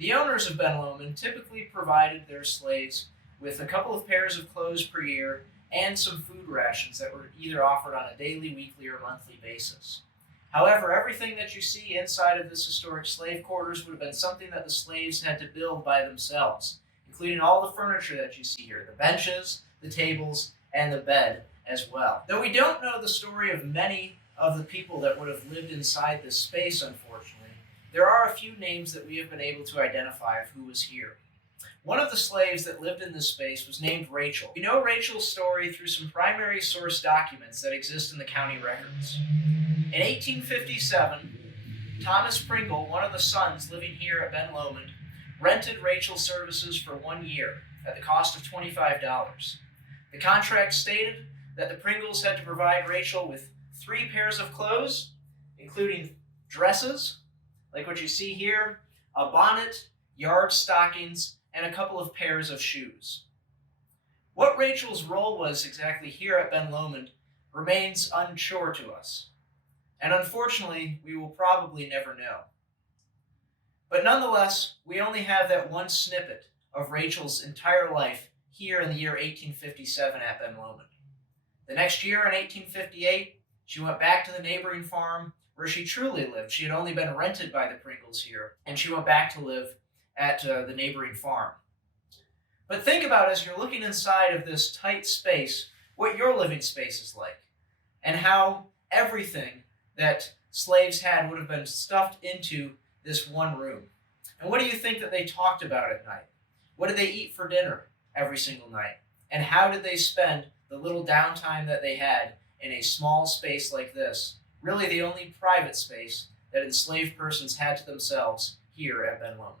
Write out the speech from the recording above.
The owners of Ben Lomond typically provided their slaves with a couple of pairs of clothes per year and some food rations that were either offered on a daily, weekly, or monthly basis. However, everything that you see inside of this historic slave quarters would have been something that the slaves had to build by themselves, including all the furniture that you see here, the benches, the tables, and the bed as well. Though we don't know the story of many of the people that would have lived inside this space, unfortunately, there are a few names that we have been able to identify of who was here. One of the slaves that lived in this space was named Rachel. We know Rachel's story through some primary source documents that exist in the county records. In 1857, Thomas Pringle, one of the sons living here at Ben Lomond, rented Rachel's services for 1 year at the cost of $25. The contract stated that the Pringles had to provide Rachel with 3 pairs of clothes, including dresses, like what you see here, a bonnet, yard stockings, and a couple of pairs of shoes. What Rachel's role was exactly here at Ben Lomond remains unsure to us, and unfortunately, we will probably never know. But nonetheless, we only have that one snippet of Rachel's entire life here in the year 1857 at Ben Lomond. The next year, in 1858, she went back to the neighboring farm where she truly lived. She had only been rented by the Pringles here, and she went back to live at the neighboring farm. But think about, as you're looking inside of this tight space, what your living space is like, and how everything that slaves had would have been stuffed into this one room. And what do you think that they talked about at night? What did they eat for dinner every single night? And how did they spend the little downtime that they had in a small space like this, really the only private space that enslaved persons had to themselves here at Ben Lomond?